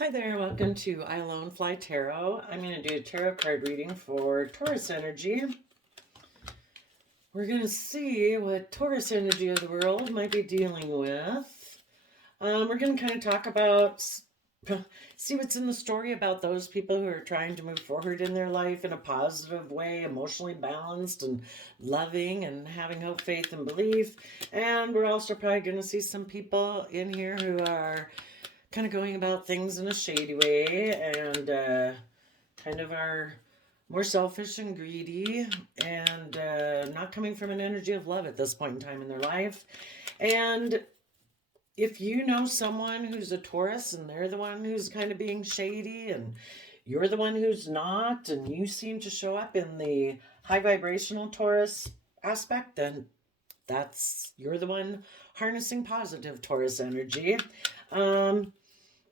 Hi there, welcome to I Alone Fly Tarot. I'm going to do a tarot card reading for Taurus energy. We're going to see what Taurus energy of the world might be dealing with. We're going to kind of talk about, see what's in the story about those people who are trying to move forward in their life in a positive way, emotionally balanced and loving and having hope, faith, and belief. And we're also probably going to see some people in here who are kind of going about things in a shady way and kind of are more selfish and greedy and not coming from an energy of love at this point in time in their life. And if you know someone who's a Taurus and they're the one who's kind of being shady and you're the one who's not, and you seem to show up in the high vibrational Taurus aspect, then you're the one harnessing positive Taurus energy.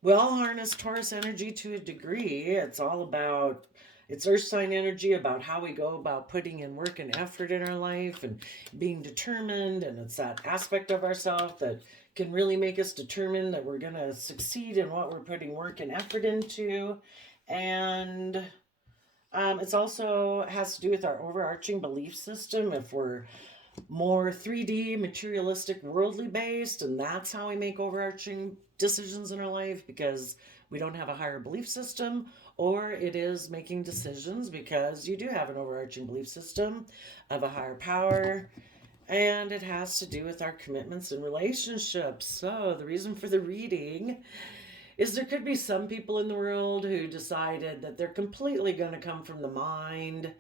We all harness Taurus energy to a degree. It's all about, it's earth sign energy, about how we go about putting in work and effort in our life and being determined. And it's that aspect of ourselves that can really make us determined that we're going to succeed in what we're putting work and effort into. And it's also has to do with our overarching belief system. If we're more 3D, materialistic, worldly based, and that's how we make overarching decisions in our life because we don't have a higher belief system, or it is making decisions because you do have an overarching belief system of a higher power. And it has to do with our commitments and relationships. So, the reason for the reading is there could be some people in the world who decided that they're completely going to come from the mind,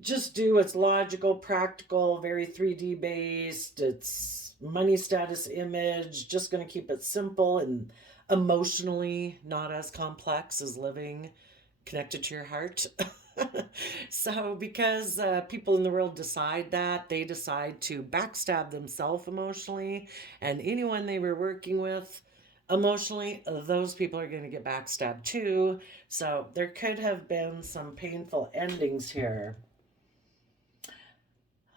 just do what's logical, practical, very 3D based. It's money, status, image, just going to keep it simple and emotionally not as complex as living connected to your heart. So, because people in the world decide that, they decide to backstab themselves emotionally, and anyone they were working with emotionally, those people are going to get backstabbed too. So, there could have been some painful endings here.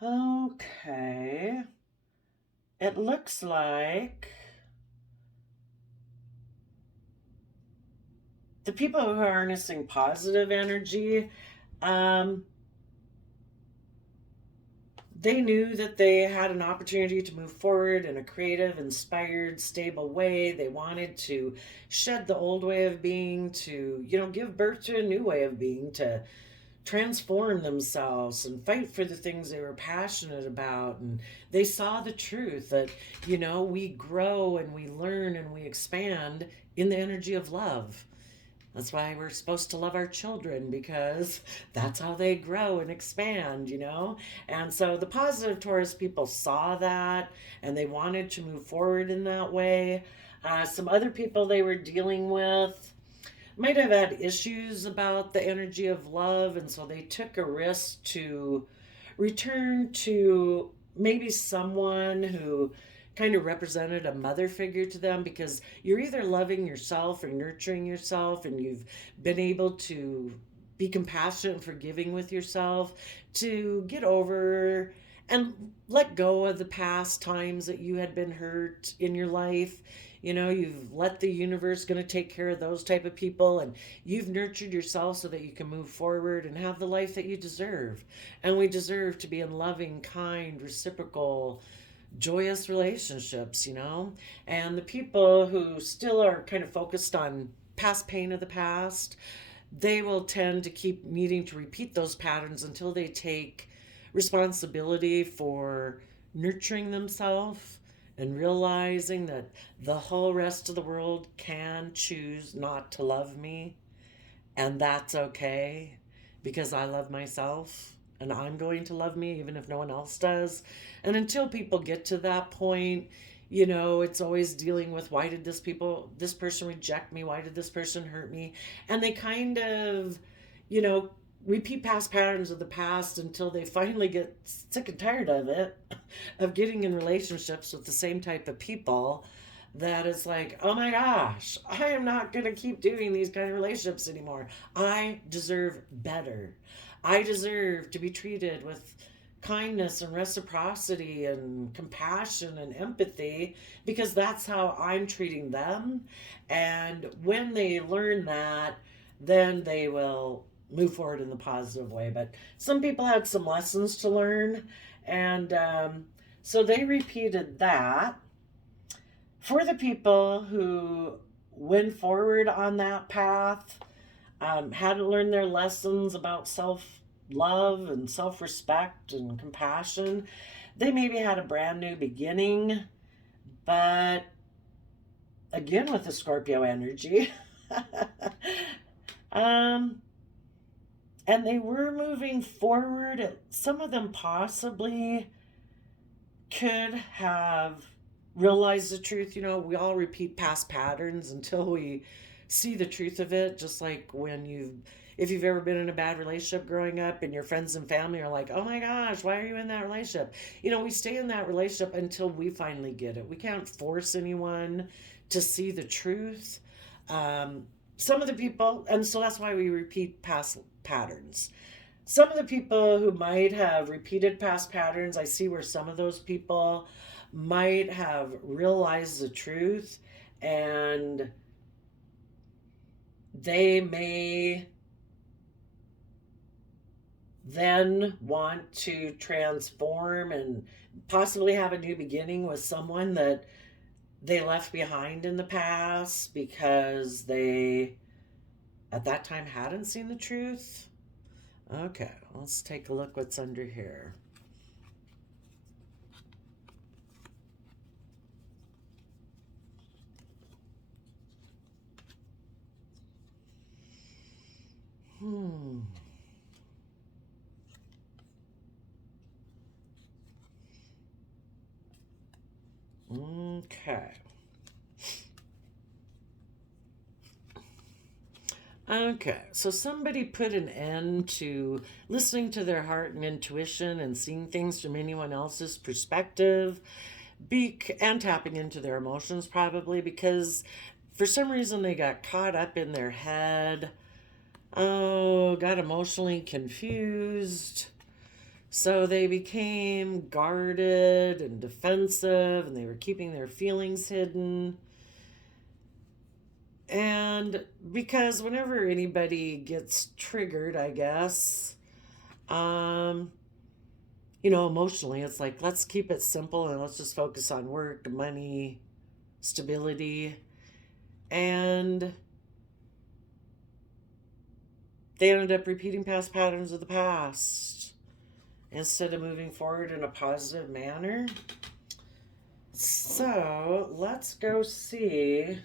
Okay. It looks like the people who are harnessing positive energy, um, they knew that they had an opportunity to move forward in a creative, inspired, stable way. They wanted to shed the old way of being, to, give birth to a new way of being, to transform themselves and fight for the things they were passionate about. And they saw the truth that, we grow and we learn and we expand in the energy of love. That's why we're supposed to love our children, because that's how they grow and expand. And so the positive Taurus people saw that and they wanted to move forward in that way. Some other people they were dealing with might have had issues about the energy of love, and so they took a risk to return to maybe someone who kind of represented a mother figure to them, because you're either loving yourself or nurturing yourself, and you've been able to be compassionate and forgiving with yourself to get over and let go of the past times that you had been hurt in your life. You've let the universe going to take care of those type of people, and you've nurtured yourself so that you can move forward and have the life that you deserve. And we deserve to be in loving, kind, reciprocal, joyous relationships. And the people who still are kind of focused on past pain of the past, they will tend to keep needing to repeat those patterns until they take responsibility for nurturing themselves and realizing that the whole rest of the world can choose not to love me, and that's okay, because I love myself and I'm going to love me even if no one else does. And until people get to that point, it's always dealing with, why did this person reject me? Why did this person hurt me? And they kind of, you know, repeat past patterns of the past until they finally get sick and tired of it, of getting in relationships with the same type of people, that it's like, oh my gosh, I am not going to keep doing these kind of relationships anymore. I deserve better. I deserve to be treated with kindness and reciprocity and compassion and empathy, because that's how I'm treating them. And when they learn that, then they will move forward in the positive way. But some people had some lessons to learn, and so they repeated that. For the people who went forward on that path, hadn't learned their lessons about self love and self respect and compassion, they maybe had a brand new beginning, but again with the Scorpio energy. um, and they were moving forward. Some of them possibly could have realized the truth. You know, we all repeat past patterns until we see the truth of it. Just like if you've ever been in a bad relationship growing up and your friends and family are like, oh my gosh, why are you in that relationship? You know, we stay in that relationship until we finally get it. We can't force anyone to see the truth. Some of the people, and so that's why we repeat past patterns. Some of the people who might have repeated past patterns, I see where some of those people might have realized the truth, and they may then want to transform and possibly have a new beginning with someone that they left behind in the past because they at that time hadn't seen the truth. Okay, let's take a look what's under here. Okay. Okay, so somebody put an end to listening to their heart and intuition and seeing things from anyone else's perspective, and tapping into their emotions probably, because for some reason they got caught up in their head. Oh, got emotionally confused. So they became guarded and defensive, and they were keeping their feelings hidden. And because whenever anybody gets triggered, I guess, emotionally, it's like, let's keep it simple and let's just focus on work, money, stability. And they ended up repeating past patterns of the past instead of moving forward in a positive manner. So let's go see.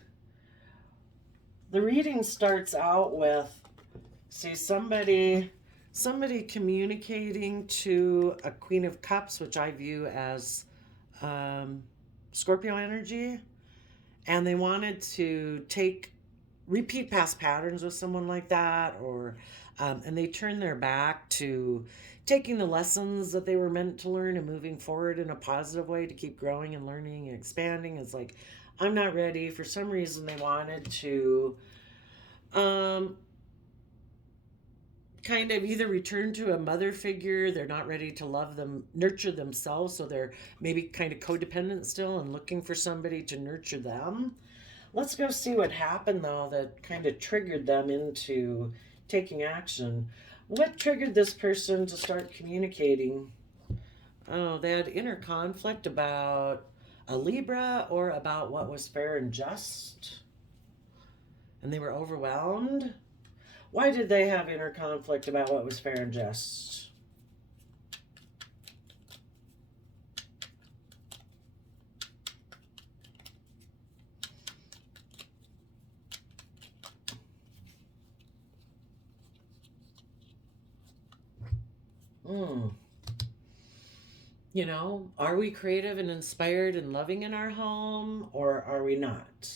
The reading starts out with, somebody communicating to a Queen of Cups, which I view as Scorpio energy, and they wanted to repeat past patterns with someone like that, or and they turned their back to taking the lessons that they were meant to learn and moving forward in a positive way to keep growing and learning and expanding. It's like, I'm not ready. For some reason, they wanted to kind of either return to a mother figure. They're not ready to love them, nurture themselves, so they're maybe kind of codependent still and looking for somebody to nurture them. Let's go see what happened, though, that kind of triggered them into taking action. What triggered this person to start communicating? Oh, they had inner conflict about a Libra or about what was fair and just. And they were overwhelmed. Why did they have inner conflict about what was fair and just? Are we creative and inspired and loving in our home, or are we not?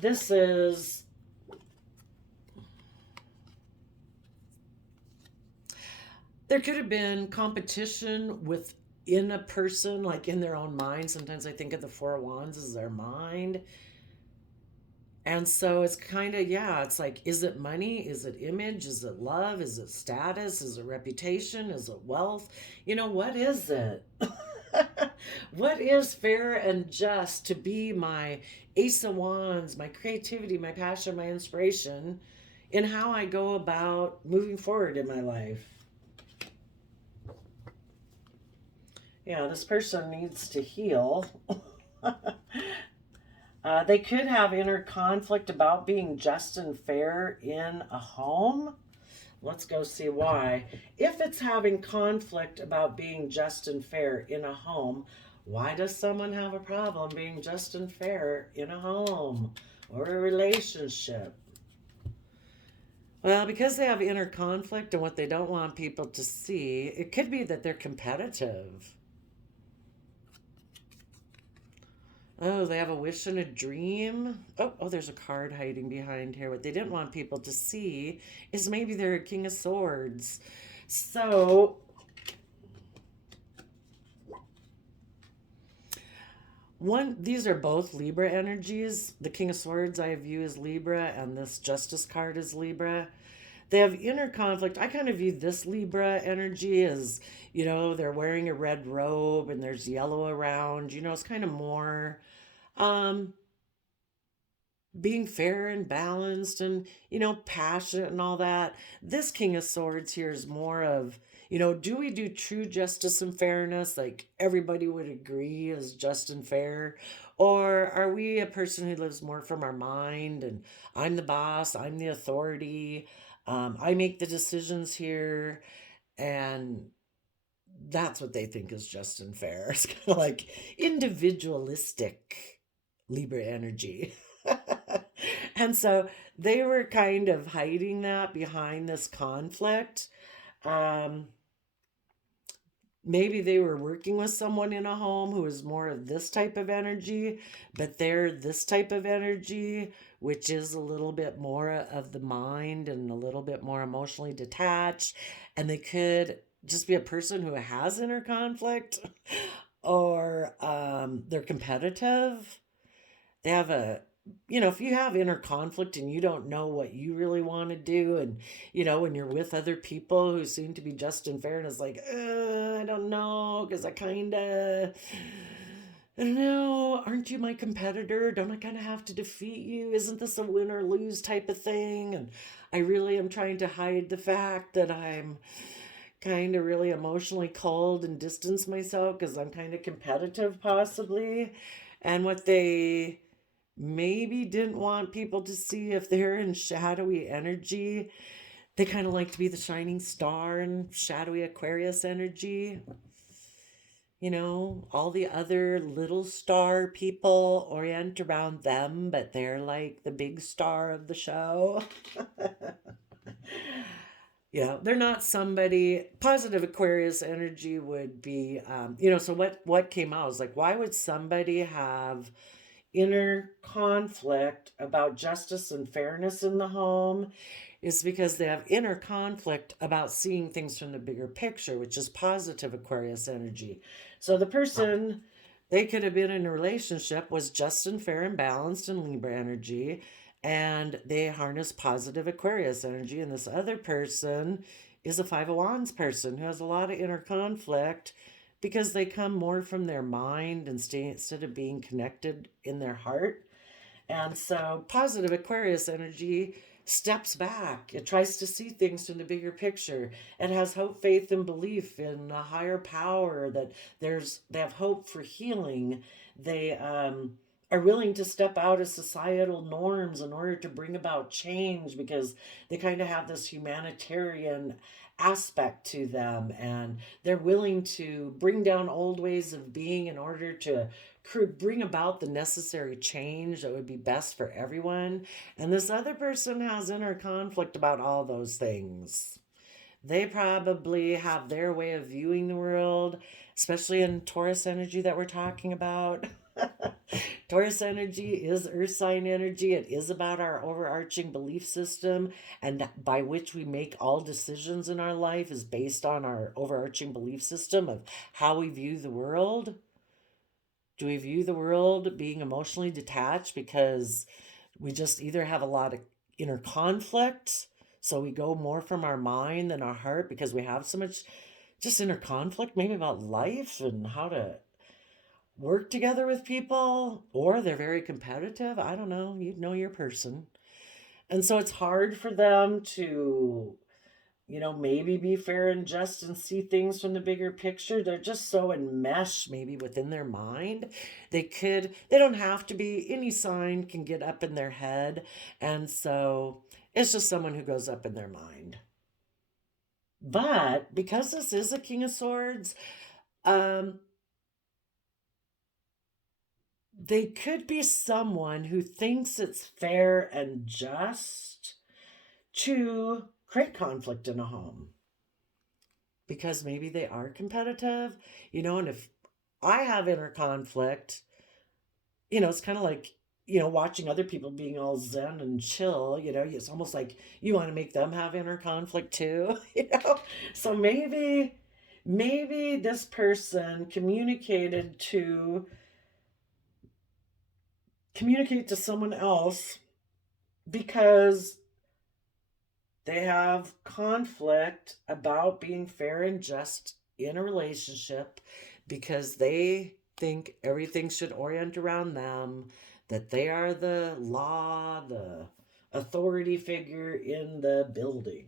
This is, there could have been competition within a person, like in their own mind. Sometimes I think of the Four of Wands as their mind. And so it's kind of, yeah, it's like, is it money? Is it image? Is it love? Is it status? Is it reputation? Is it wealth? What is it? What is fair and just to be my Ace of Wands, my creativity, my passion, my inspiration in how I go about moving forward in my life? Yeah, this person needs to heal. They could have inner conflict about being just and fair in a home. Let's go see why. If it's having conflict about being just and fair in a home, why does someone have a problem being just and fair in a home or a relationship? Well, because they have inner conflict and what they don't want people to see, it could be that they're competitive. Oh, they have a wish and a dream. Oh, there's a card hiding behind here. What they didn't want people to see is maybe they're a King of Swords. So, these are both Libra energies. The King of Swords I view as Libra, and this Justice card is Libra. They have inner conflict. I kind of view this Libra energy as, they're wearing a red robe and there's yellow around. It's kind of more um being fair and balanced and passionate and all that. This King of Swords here is more of, do we do true justice and fairness, like everybody would agree is just and fair, or are we a person who lives more from our mind and I'm the boss, I'm the authority, I make the decisions here, and that's what they think is just and fair. It's kind of like individualistic Libra energy. And so they were kind of hiding that behind this conflict. Um, Maybe they were working with someone in a home who is more of this type of energy, but they're this type of energy, which is a little bit more of the mind and a little bit more emotionally detached. And they could just be a person who has inner conflict, or they're competitive. They have if you have inner conflict and you don't know what you really want to do, and when you're with other people who seem to be just and fair, and it's like, I don't know, because I don't know, aren't you my competitor? Don't I kind of have to defeat you? Isn't this a win or lose type of thing? And I really am trying to hide the fact that I'm kind of really emotionally cold and distance myself because I'm kind of competitive, possibly. And what they maybe didn't want people to see, if they're in shadowy energy, they kind of like to be the shining star in shadowy Aquarius energy. All the other little star people orient around them, but they're like the big star of the show. They're not somebody. Positive Aquarius energy would be, so what came out was like, why would somebody have inner conflict about justice and fairness in the home? Is because they have inner conflict about seeing things from the bigger picture, which is positive Aquarius energy. So the person they could have been in a relationship was just and fair and balanced in Libra energy, and they harness positive Aquarius energy. And this other person is a Five of Wands person who has a lot of inner conflict because they come more from their mind instead of being connected in their heart. And so positive Aquarius energy steps back. It tries to see things in the bigger picture. It has hope, faith, and belief in a higher power, that they have hope for healing. They are willing to step out of societal norms in order to bring about change, because they kind of have this humanitarian aspect to them, and they're willing to bring down old ways of being in order to bring about the necessary change that would be best for everyone. And this other person has inner conflict about all those things. They probably have their way of viewing the world, especially in Taurus energy that we're talking about. Taurus energy is earth sign energy. It is about our overarching belief system, and by which we make all decisions in our life is based on our overarching belief system of how we view the world. Do we view the world being emotionally detached because we just either have a lot of inner conflict, so we go more from our mind than our heart because we have so much just inner conflict, maybe about life and how to work together with people, or they're very competitive. I don't know. You know your person. And so it's hard for them to, maybe be fair and just and see things from the bigger picture. They're just so enmeshed maybe within their mind. They don't have to be, any sign can get up in their head. And so it's just someone who goes up in their mind. But because this is a King of Swords, they could be someone who thinks it's fair and just to create conflict in a home because maybe they are competitive, and if I have inner conflict, it's kind of like, watching other people being all zen and chill, it's almost like you want to make them have inner conflict too, So maybe this person communicate to someone else because they have conflict about being fair and just in a relationship because they think everything should orient around them, that they are the law, the authority figure in the building.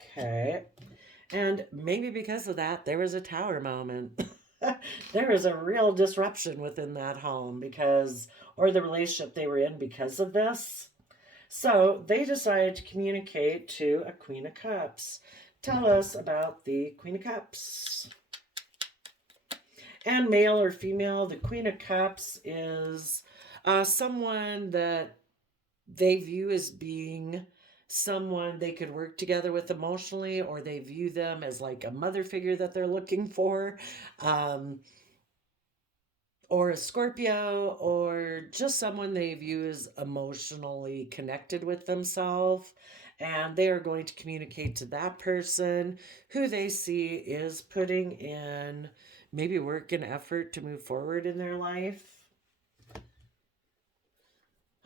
Okay. And maybe because of that, there was a tower moment. There was a real disruption within that home or the relationship they were in because of this. So they decided to communicate to a Queen of Cups. Tell us about the Queen of Cups. And male or female, the Queen of Cups is someone that they view as being someone they could work together with emotionally, or they view them as like a mother figure that they're looking for. Or a Scorpio, or just someone they view as emotionally connected with themselves. And they are going to communicate to that person who they see is putting in maybe work and effort to move forward in their life.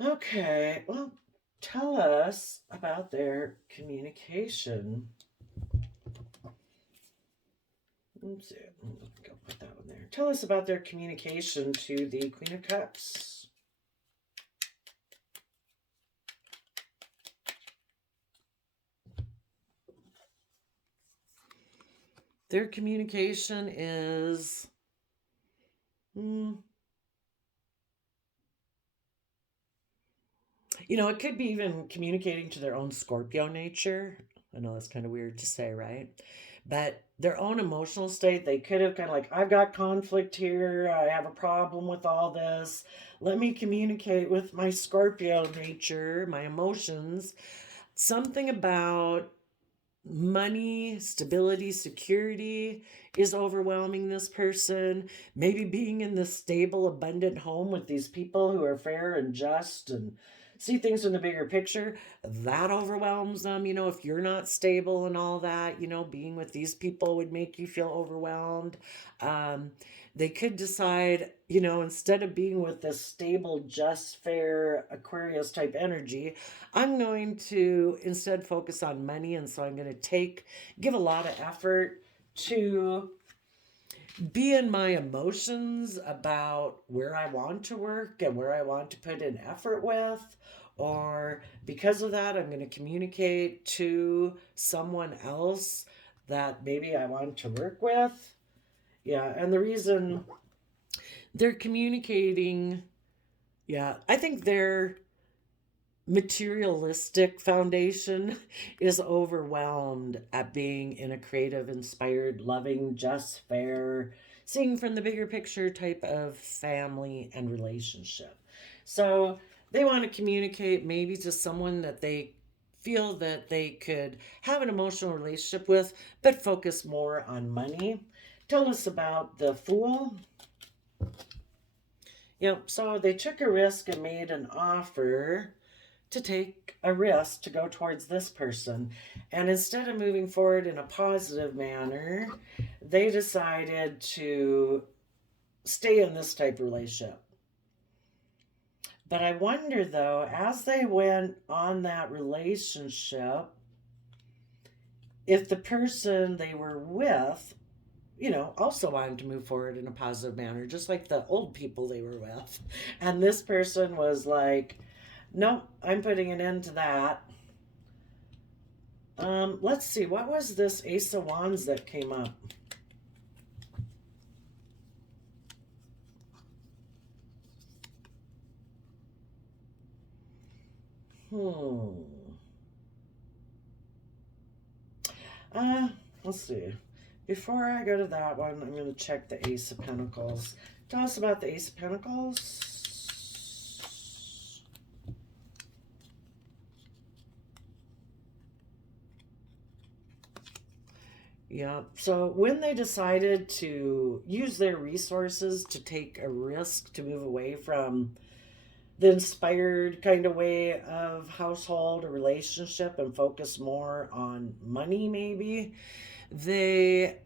Okay, well, tell us about their communication. Oops, go put that one there. Tell us about their communication to the Queen of Cups. Their communication is, it could be even communicating to their own Scorpio nature. I know that's kind of weird to say, right? But their own emotional state, they could have kind of like, I've got conflict here. I have a problem with all this. Let me communicate with my Scorpio nature, my emotions. Something about money, stability, security is overwhelming this person. Maybe being in this stable, abundant home with these people who are fair and just and see things in the bigger picture, that overwhelms them. If you're not stable and all that, being with these people would make you feel overwhelmed. They could decide, instead of being with this stable, just, fair Aquarius type energy, I'm going to instead focus on money. And so I'm going to give a lot of effort to be in my emotions about where I want to work and where I want to put in effort with. Or because of that, I'm going to communicate to someone else that maybe I want to work with. Yeah, and the reason they're communicating, I think their materialistic foundation is overwhelmed at being in a creative, inspired, loving, just, fair, seeing from the bigger picture type of family and relationship. So they want to communicate maybe to someone that they feel that they could have an emotional relationship with, but focus more on money. Tell us about the Fool. So they took a risk and made an offer to take a risk to go towards this person. And instead of moving forward in a positive manner, they decided to stay in this type of relationship. But I wonder, though, as they went on that relationship, if the person they were with, also wanted to move forward in a positive manner, just like the old people they were with. And this person was like, nope, I'm putting an end to that. Let's see, what was this Ace of Wands that came up? Hmm. Let's see. Before I go to that one, I'm going to check the Ace of Pentacles. Tell us about the Ace of Pentacles. Yeah, so when they decided to use their resources to take a risk to move away from the inspired kind of way of household or relationship and focus more on money, maybe, they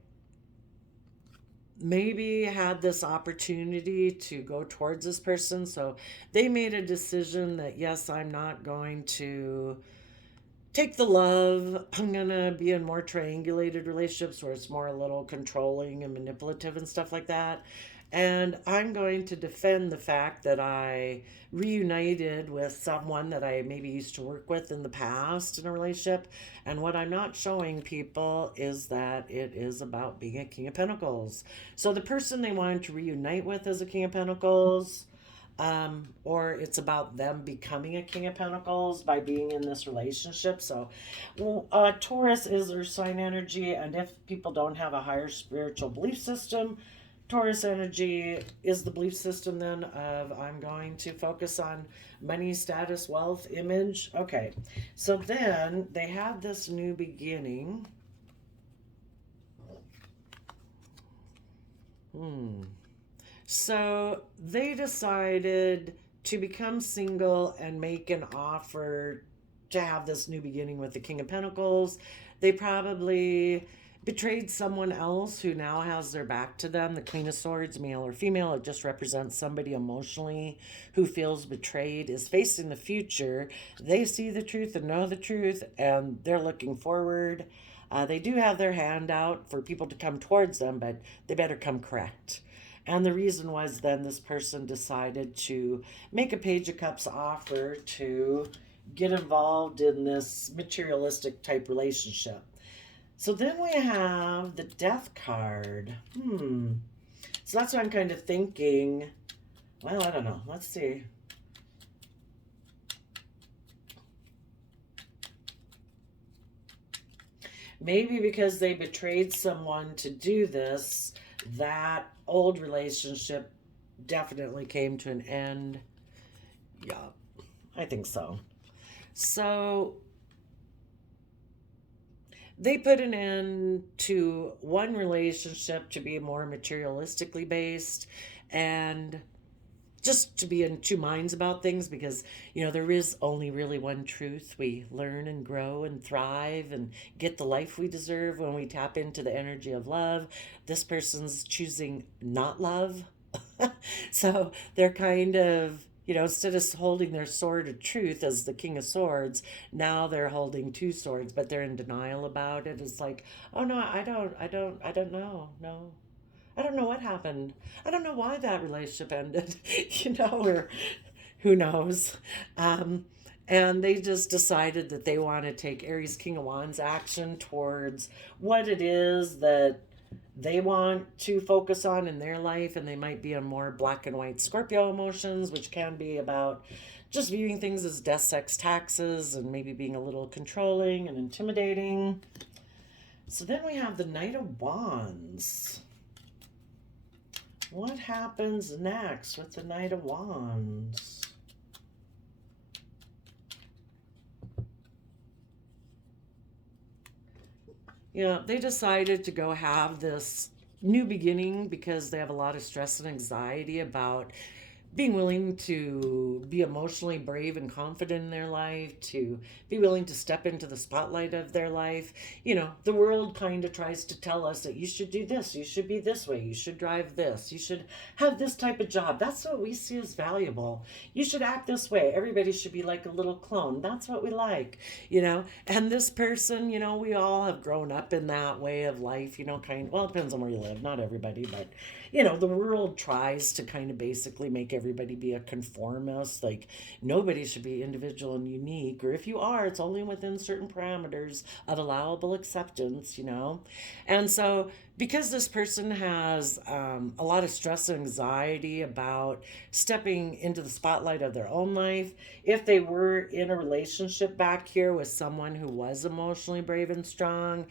maybe had this opportunity to go towards this person. So they made a decision that, yes, I'm not going to take the love. I'm going to be in more triangulated relationships where it's more a little controlling and manipulative and stuff like that. And I'm going to defend the fact that I reunited with someone that I maybe used to work with in the past in a relationship. And what I'm not showing people is that it is about being a King of Pentacles. So the person they wanted to reunite with is a King of Pentacles. Or it's about them becoming a King of Pentacles by being in this relationship. So, Taurus is their sign energy, and if people don't have a higher spiritual belief system, Taurus energy is the belief system then of I'm going to focus on money, status, wealth, image. Okay, so then they had this new beginning. So they decided to become single and make an offer to have this new beginning with the King of Pentacles. They probably betrayed someone else who now has their back to them. The Queen of Swords, male or female, it just represents somebody emotionally who feels betrayed, is facing the future. They see the truth and know the truth, and they're looking forward. They do have their hand out for people to come towards them, but they better come correct. And the reason was then this person decided to make a Page of Cups offer to get involved in this materialistic type relationship. So then we have the Death card. So that's what I'm kind of thinking. Well, I don't know. Let's see. Maybe because they betrayed someone to do this, that old relationship definitely came to an end. Yeah, I think so. So they put an end to one relationship to be more materialistically based and just to be in two minds about things, because there is only really one truth. We learn and grow and thrive and get the life we deserve when we tap into the energy of love. This person's choosing not love. So they're kind of, instead of holding their sword of truth as the King of Swords, now they're holding two swords, but they're in denial about it. It's like, oh no, I don't know. No, I don't know what happened. I don't know why that relationship ended, or who knows. And they just decided that they want to take Aries King of Wands action towards what it is that they want to focus on in their life. And they might be on more black and white Scorpio emotions, which can be about just viewing things as death, sex, taxes, and maybe being a little controlling and intimidating. So then we have the Knight of Wands. What happens next with the Knight of Wands? They decided to go have this new beginning because they have a lot of stress and anxiety about being willing to be emotionally brave and confident in their life, to be willing to step into the spotlight of their life. You know, the world kind of tries to tell us that you should do this, you should be this way, you should drive this, you should have this type of job. That's what we see as valuable. You should act this way. Everybody should be like a little clone. That's what we like, you know. And this person, you know, we all have grown up in that way of life, you know, well, it depends on where you live, not everybody, but you know, the world tries to kind of basically make everybody be a conformist. Like, nobody should be individual and unique. Or if you are, it's only within certain parameters of allowable acceptance, you know? And so, because this person has a lot of stress and anxiety about stepping into the spotlight of their own life, if they were in a relationship back here with someone who was emotionally brave and strong,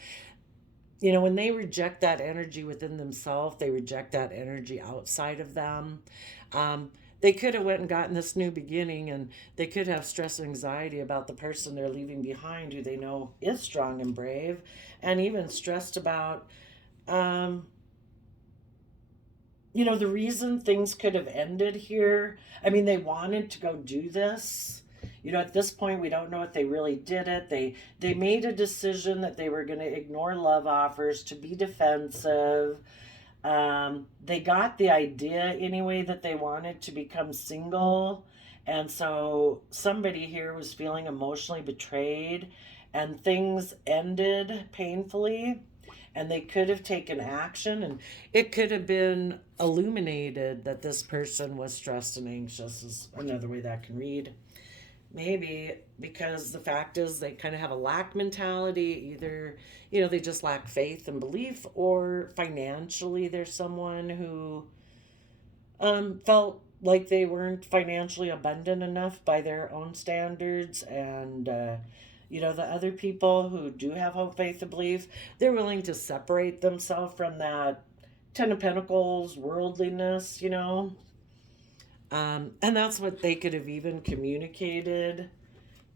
you know, when they reject that energy within themselves, they reject that energy outside of them. They could have went and gotten this new beginning, and they could have stress and anxiety about the person they're leaving behind, who they know is strong and brave, and even stressed about, um, you know, the reason things could have ended here. I mean, they wanted to go do this. You know, at this point, we don't know if they really did it. They made a decision that they were going to ignore love offers, to be defensive. They got the idea anyway that they wanted to become single. And so somebody here was feeling emotionally betrayed, and things ended painfully, and they could have taken action, and it could have been illuminated that this person was stressed and anxious, is another way that can read. Maybe because the fact is they kind of have a lack mentality. Either, you know, they just lack faith and belief, or financially there's someone who felt like they weren't financially abundant enough by their own standards. And, you know, the other people who do have hope, faith, and belief, they're willing to separate themselves from that Ten of Pentacles worldliness, you know. And that's what they could have even communicated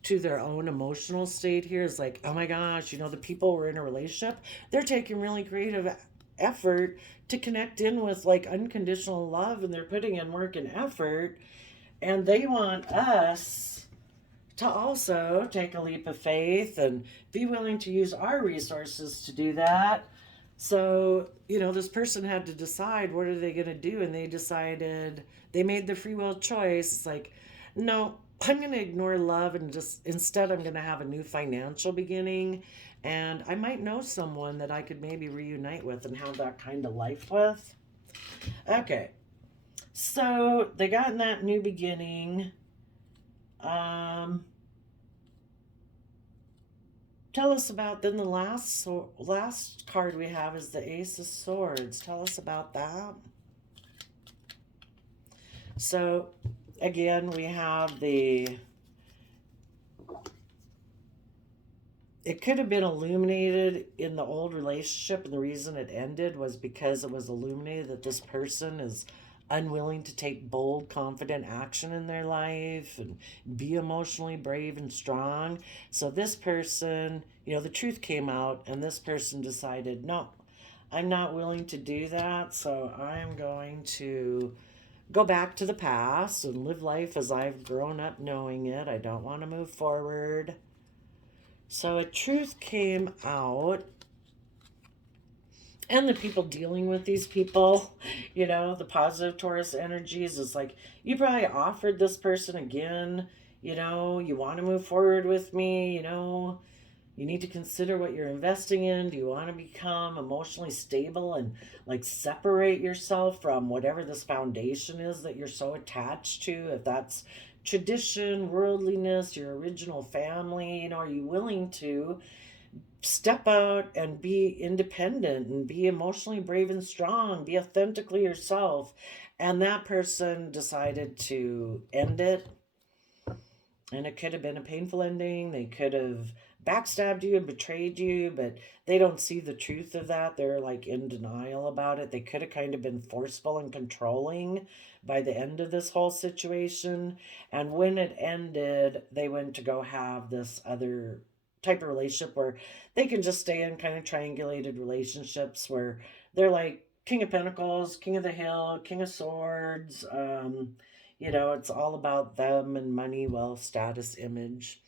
to their own emotional state here, is like, oh my gosh, you know, the people we're in a relationship, they're taking really creative effort to connect in with like unconditional love, and they're putting in work and effort, and they want us to also take a leap of faith and be willing to use our resources to do that. So, you know, this person had to decide, what are they going to do? And they decided, they made the free will choice. It's like, no, I'm going to ignore love, and just instead, I'm going to have a new financial beginning. And I might know someone that I could maybe reunite with and have that kind of life with. Okay. So they got in that new beginning. Tell us about, then the last card we have is the Ace of Swords. Tell us about that. So again, we have it could have been illuminated in the old relationship, and the reason it ended was because it was illuminated that this person is unwilling to take bold, confident action in their life and be emotionally brave and strong. So this person, you know, the truth came out, and this person decided, no, I'm not willing to do that. So I'm going to go back to the past and live life as I've grown up knowing it. I don't want to move forward. So a truth came out. And the people dealing with these people, you know, the positive Taurus energies, is like, you probably offered this person again, you know, you want to move forward with me, you know, you need to consider what you're investing in. Do you want to become emotionally stable and like separate yourself from whatever this foundation is that you're so attached to? If that's tradition, worldliness, your original family, you know, are you willing to step out and be independent and be emotionally brave and strong, be authentically yourself? And that person decided to end it. And it could have been a painful ending. They could have backstabbed you and betrayed you, but they don't see the truth of that. They're like in denial about it. They could have kind of been forceful and controlling by the end of this whole situation. And when it ended, they went to go have this other type of relationship where they can just stay in kind of triangulated relationships where they're like King of Pentacles, King of the Hill, King of Swords, You know, it's all about them and money, wealth, status, image.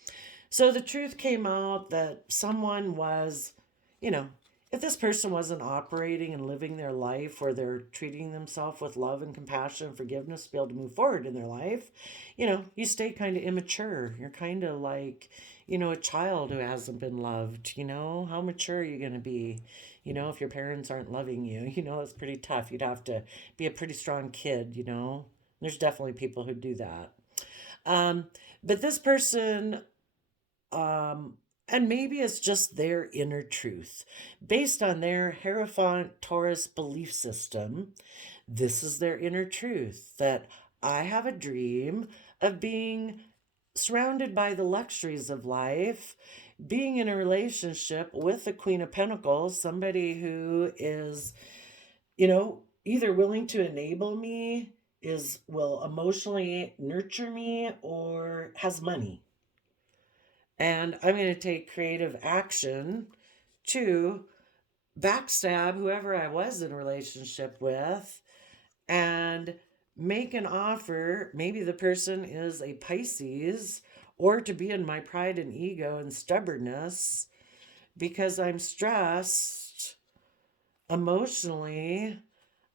So the truth came out that someone was, you know, if this person wasn't operating and living their life where they're treating themselves with love and compassion and forgiveness to be able to move forward in their life, you stay kind of immature. You're kind of like, a child who hasn't been loved. How mature are you going to be? If your parents aren't loving you, it's pretty tough. You'd have to be a pretty strong kid. There's definitely people who do that. Um, but this person, um, and maybe it's just their inner truth. Based on their Hierophant Taurus belief system, this is their inner truth that I have a dream of being surrounded by the luxuries of life, being in a relationship with the Queen of Pentacles, somebody who is, either willing to enable me, will emotionally nurture me, or has money. And I'm going to take creative action to backstab whoever I was in a relationship with and make an offer. Maybe the person is a Pisces, or to be in my pride and ego and stubbornness because I'm stressed emotionally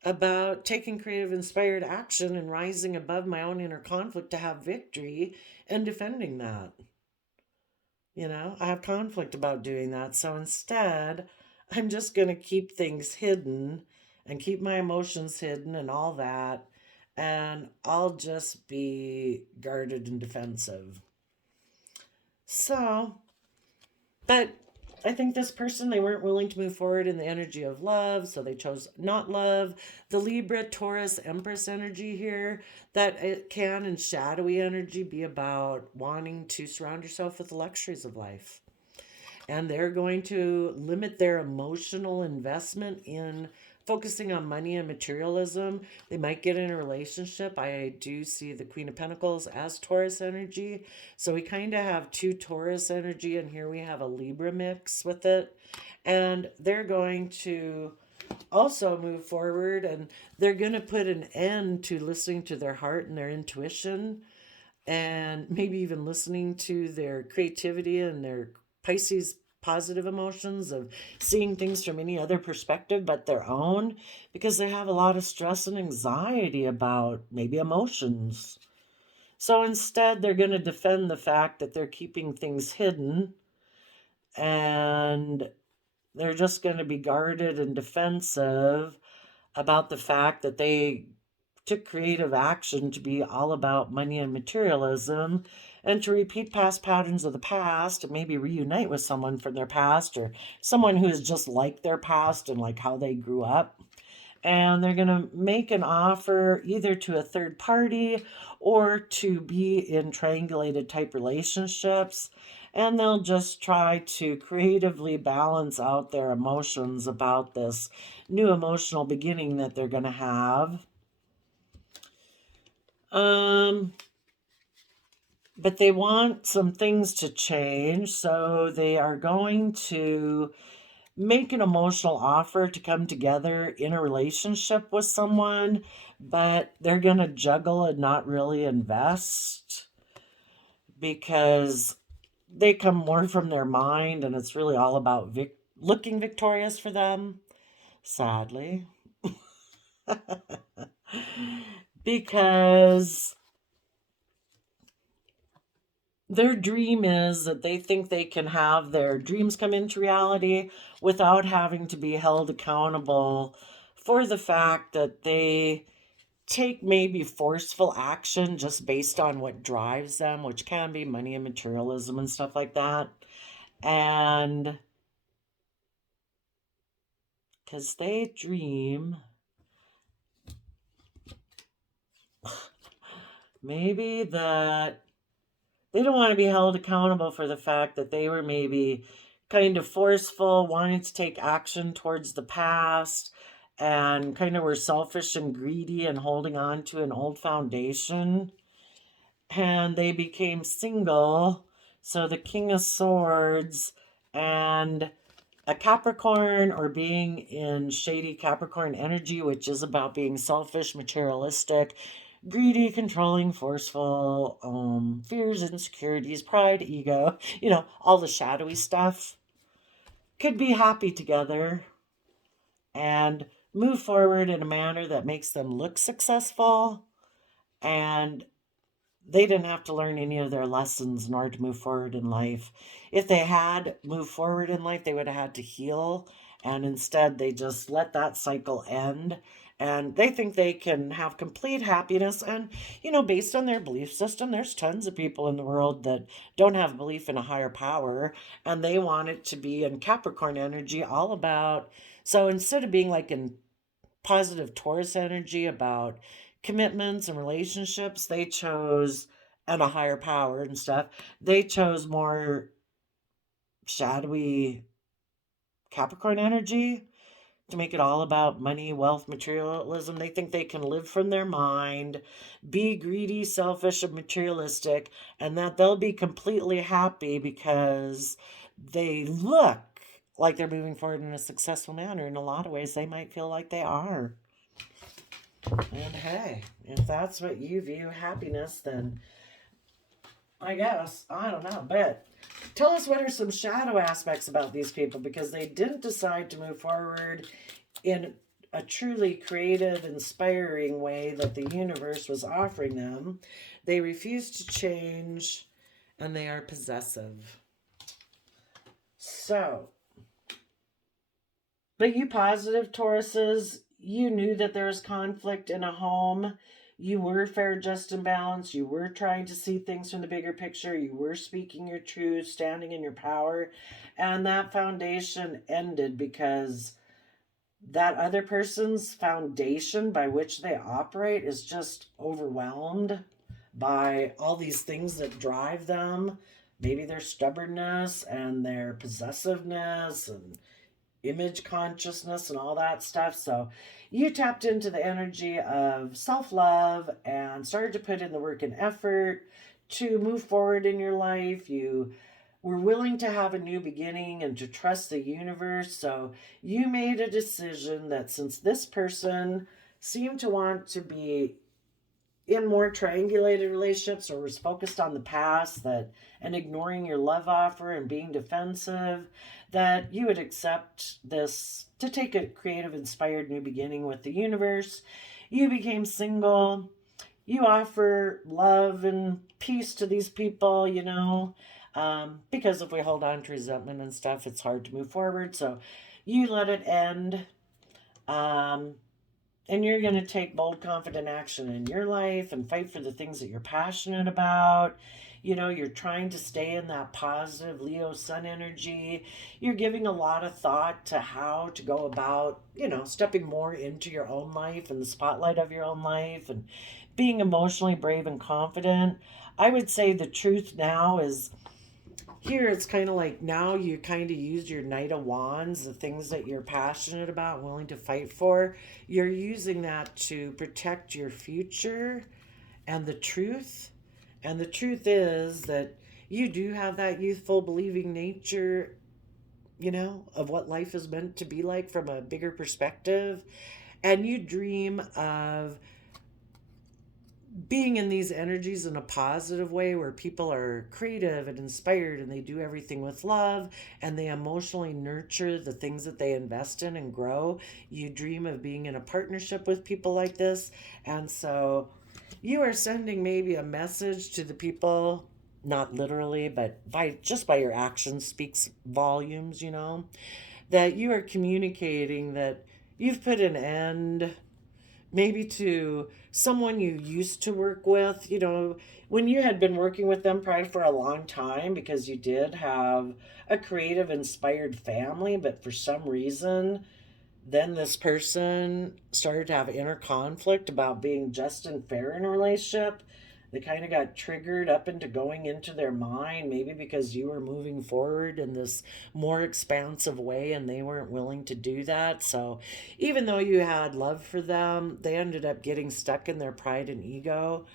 about taking creative inspired action and rising above my own inner conflict to have victory and defending that. I have conflict about doing that. So instead, I'm just going to keep things hidden and keep my emotions hidden and all that. And I'll just be guarded and defensive. So, but I think this person, they weren't willing to move forward in the energy of love, so they chose not love. The Libra, Taurus, Empress energy here, that it can, and shadowy energy, be about wanting to surround yourself with the luxuries of life. And they're going to limit their emotional investment in focusing on money and materialism. They might get in a relationship. I do see the Queen of Pentacles as Taurus energy. So we kind of have two Taurus energy, and here we have a Libra mix with it. And they're going to also move forward, and they're going to put an end to listening to their heart and their intuition, and maybe even listening to their creativity and their Pisces positive emotions of seeing things from any other perspective but their own, because they have a lot of stress and anxiety about maybe emotions. So instead, they're going to defend the fact that they're keeping things hidden, and they're just going to be guarded and defensive about the fact that they took creative action to be all about money and materialism, and to repeat past patterns of the past, and maybe reunite with someone from their past, or someone who is just like their past and like how they grew up. And they're going to make an offer either to a third party or to be in triangulated type relationships. And they'll just try to creatively balance out their emotions about this new emotional beginning that they're going to have. But they want some things to change, so they are going to make an emotional offer to come together in a relationship with someone, but they're going to juggle and not really invest because they come more from their mind, and it's really all about looking victorious for them, sadly. Because their dream is that they think they can have their dreams come into reality without having to be held accountable for the fact that they take maybe forceful action just based on what drives them, which can be money and materialism and stuff like that. And because they dream maybe that they don't want to be held accountable for the fact that they were maybe kind of forceful, wanting to take action towards the past, and kind of were selfish and greedy and holding on to an old foundation. And they became single. So the King of Swords and a Capricorn, or being in shady Capricorn energy, which is about being selfish, materialistic, greedy, controlling, forceful, fears, insecurities, pride, ego, all the shadowy stuff, could be happy together and move forward in a manner that makes them look successful, and they didn't have to learn any of their lessons in order to move forward in life. If they had moved forward in life, they would have had to heal, and instead they just let that cycle end. And they think they can have complete happiness. And, based on their belief system, there's tons of people in the world that don't have belief in a higher power, and they want it to be in Capricorn energy, all about. So instead of being like in positive Taurus energy about commitments and relationships, they chose, and a higher power and stuff, they chose more shadowy Capricorn energy to make it all about money, wealth, materialism. They think they can live from their mind, be greedy, selfish, and materialistic, and that they'll be completely happy because they look like they're moving forward in a successful manner. In a lot of ways, they might feel like they are. And hey, if that's what you view happiness, then I guess, I don't know. But tell us, what are some shadow aspects about these people, because they didn't decide to move forward in a truly creative, inspiring way that the universe was offering them. They refused to change, and they are possessive. So, but you positive Tauruses, you knew that there was conflict in a home. You were fair, just, and balanced. You were trying to see things from the bigger picture. You were speaking your truth, standing in your power. And that foundation ended because that other person's foundation by which they operate is just overwhelmed by all these things that drive them. Maybe their stubbornness and their possessiveness and image consciousness and all that stuff. So you tapped into the energy of self-love and started to put in the work and effort to move forward in your life. You were willing to have a new beginning and to trust the universe. So you made a decision that since this person seemed to want to be in more triangulated relationships or was focused on the past, that and ignoring your love offer and being defensive, that you would accept this to take a creative, inspired new beginning with the universe. You became single. You offer love and peace to these people, because if we hold on to resentment and stuff, it's hard to move forward. So you let it end. And you're going to take bold, confident action in your life and fight for the things that you're passionate about. You're trying to stay in that positive Leo sun energy. You're giving a lot of thought to how to go about, stepping more into your own life and the spotlight of your own life and being emotionally brave and confident. I would say the truth now is, here it's kind of like now you kind of use your Knight of Wands, the things that you're passionate about and willing to fight for. You're using that to protect your future and the truth. And the truth is that you do have that youthful, believing nature, of what life is meant to be like from a bigger perspective. And you dream of being in these energies in a positive way where people are creative and inspired and they do everything with love and they emotionally nurture the things that they invest in and grow. You dream of being in a partnership with people like this. And so you are sending maybe a message to the people, not literally, but by your actions speaks volumes, that you are communicating that you've put an end maybe to someone you used to work with, when you had been working with them probably for a long time because you did have a creative, inspired family, but for some reason, then this person started to have inner conflict about being just and fair in a relationship. They kind of got triggered up into going into their mind, maybe because you were moving forward in this more expansive way and they weren't willing to do that. So even though you had love for them, they ended up getting stuck in their pride and ego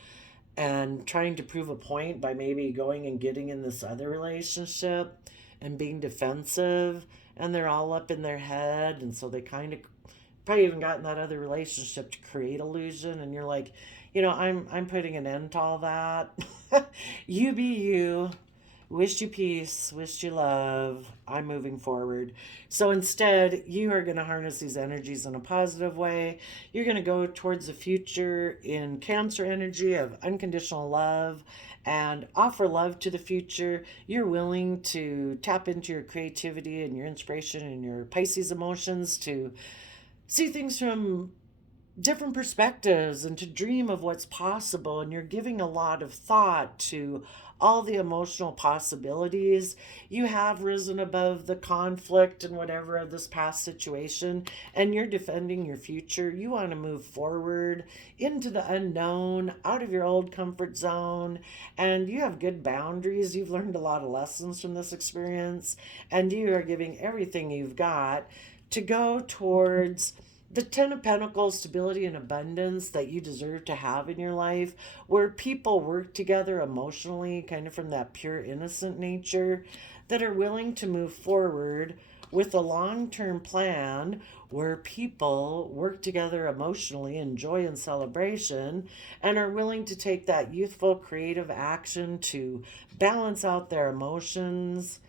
and trying to prove a point by maybe going and getting in this other relationship and being defensive. And they're all up in their head. And so they kind of probably even got in that other relationship to create illusion. And you're like, I'm putting an end to all that. You be you. Wish you peace, wish you love. I'm moving forward. So instead, you are going to harness these energies in a positive way. You're going to go towards the future in Cancer energy of unconditional love and offer love to the future. You're willing to tap into your creativity and your inspiration and your Pisces emotions to see things from different perspectives and to dream of what's possible. And you're giving a lot of thought to all the emotional possibilities. You have risen above the conflict and whatever of this past situation, and you're defending your future. You want to move forward into the unknown, out of your old comfort zone, and you have good boundaries. You've learned a lot of lessons from this experience, and you are giving everything you've got to go towards the Ten of Pentacles, stability and abundance that you deserve to have in your life, where people work together emotionally, kind of from that pure, innocent nature, that are willing to move forward with a long term plan where people work together emotionally in joy and celebration and are willing to take that youthful, creative action to balance out their emotions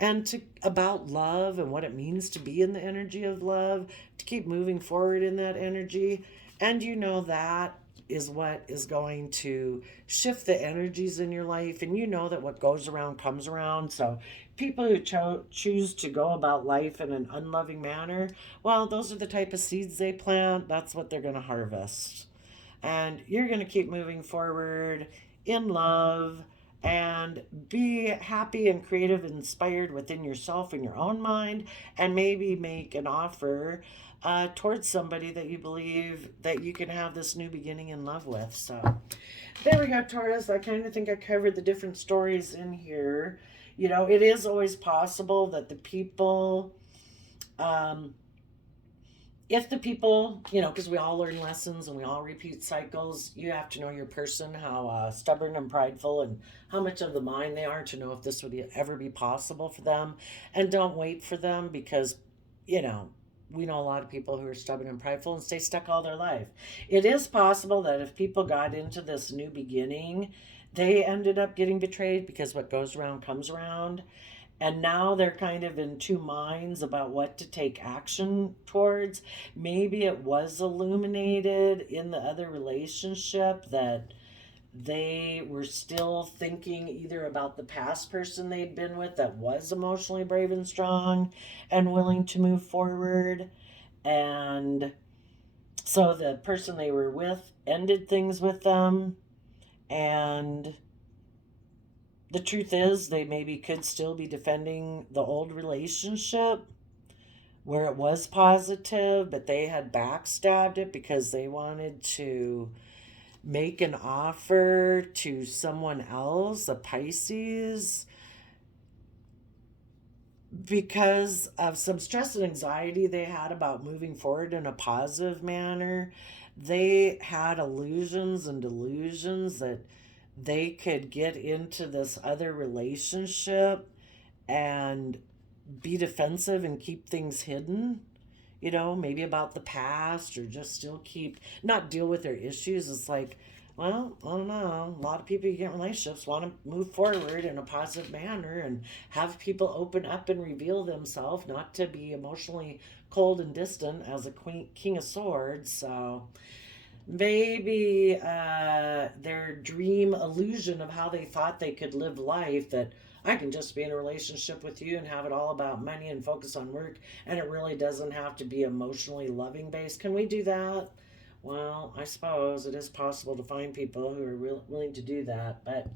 and to about love and what it means to be in the energy of love, to keep moving forward in that energy. And that is what is going to shift the energies in your life. And that what goes around comes around. So people who choose to go about life in an unloving manner, well, those are the type of seeds they plant. That's what they're going to harvest. And you're going to keep moving forward in love and be happy and creative and inspired within yourself in your own mind, and maybe make an offer towards somebody that you believe that you can have this new beginning in love with. So there we go, Taurus. I kind of think I covered the different stories in here. It is always possible that the people if the people, because we all learn lessons and we all repeat cycles, you have to know your person, how stubborn and prideful and how much of the mind they are to know if this would ever be possible for them. And don't wait for them because, we know a lot of people who are stubborn and prideful and stay stuck all their life. It is possible that if people got into this new beginning, they ended up getting betrayed because what goes around comes around. And now they're kind of in two minds about what to take action towards. Maybe it was illuminated in the other relationship that they were still thinking either about the past person they'd been with that was emotionally brave and strong and willing to move forward. And so the person they were with ended things with them. And the truth is, they maybe could still be defending the old relationship where it was positive, but they had backstabbed it because they wanted to make an offer to someone else, a Pisces, because of some stress and anxiety they had about moving forward in a positive manner. They had illusions and delusions that they could get into this other relationship and be defensive and keep things hidden, maybe about the past, or just still not deal with their issues. It's like, well, I don't know. A lot of people who get in relationships want to move forward in a positive manner and have people open up and reveal themselves, not to be emotionally cold and distant as a king of swords. So maybe their dream illusion of how they thought they could live life, that I can just be in a relationship with you and have it all about money and focus on work, and it really doesn't have to be emotionally loving based. Can we do that? Well, I suppose it is possible to find people who are willing to do that, but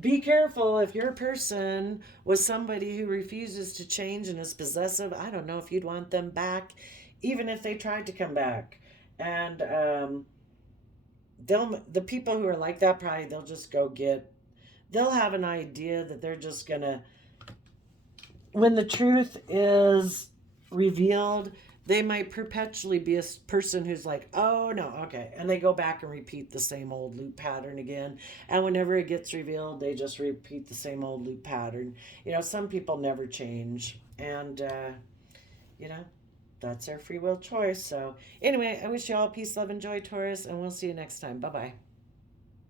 be careful. If your person was somebody who refuses to change and is possessive, I don't know if you'd want them back, even if they tried to come back. And the people who are like that, probably they'll have an idea that they're just gonna, when the truth is revealed, they might perpetually be a person who's like, oh no, okay, and they go back and repeat the same old loop pattern again. And whenever it gets revealed, they just repeat the same old loop pattern. Some people never change. And that's our free will choice. So anyway, I wish you all peace, love, and joy, Taurus, and we'll see you next time. Bye-bye.